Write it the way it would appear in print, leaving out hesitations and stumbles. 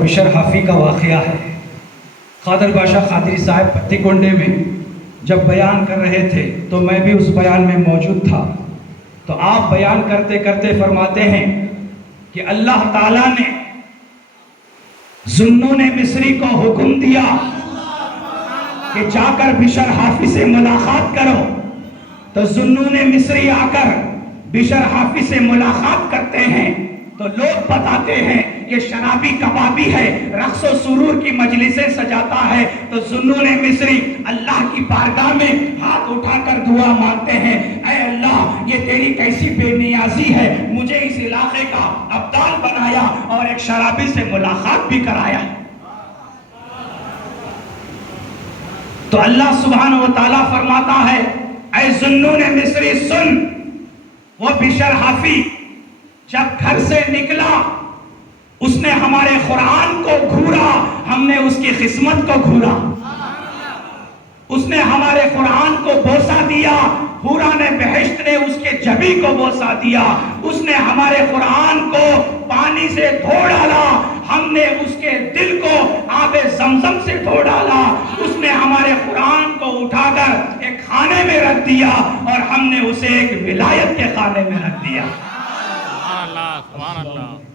بشر حافی کا واقعہ ہے۔ قادر بادشاہ قادری صاحب پتی کنڈے میں جب بیان کر رہے تھے تو میں بھی اس بیان میں موجود تھا، تو آپ بیان کرتے کرتے فرماتے ہیں کہ اللہ تعالیٰ نے ذوالنون مصری کو حکم دیا کہ جا کر بشر حافی سے ملاقات کرو، تو ذوالنون مصری آ کر بشر حافی سے ملاقات کرتے ہیں تو لوگ بتاتے ہیں یہ شرابی کبابی ہے، رقص و سرور کی مجلسیں سجاتا ہے۔ تو ذوالنون مصری اللہ کی بارگاہ میں ہاتھ اٹھا کر دعا مانگتے ہیں، اے اللہ یہ تیری کیسی بے نیازی ہے، مجھے اس علاقے کا ابدال بنایا اور ایک شرابی سے ملاقات بھی کرایا۔ تو اللہ سبحانہ و تعالیٰ فرماتا ہے، اے ذوالنون مصری سن، وہ بشر حافی جب گھر سے نکلا اس نے ہمارے قرآن کو گھورا، ہم نے اس کی قسمت کو گھورا۔ اس نے ہمارے قرآن کو بوسہ دیا، حوران بہشت نے اس کے جبی کو بوسہ دیا۔ اس نے ہمارے قرآن کو پانی سے دھو ڈالا، ہم نے اس کے دل کو آب زمزم سے دھو ڈالا۔ اس نے ہمارے قرآن کو اٹھا کر ایک خانے میں رکھ دیا اور ہم نے اسے ایک ولایت کے خانے میں رکھ دیا۔ سبحان اللہ، سبحان اللہ۔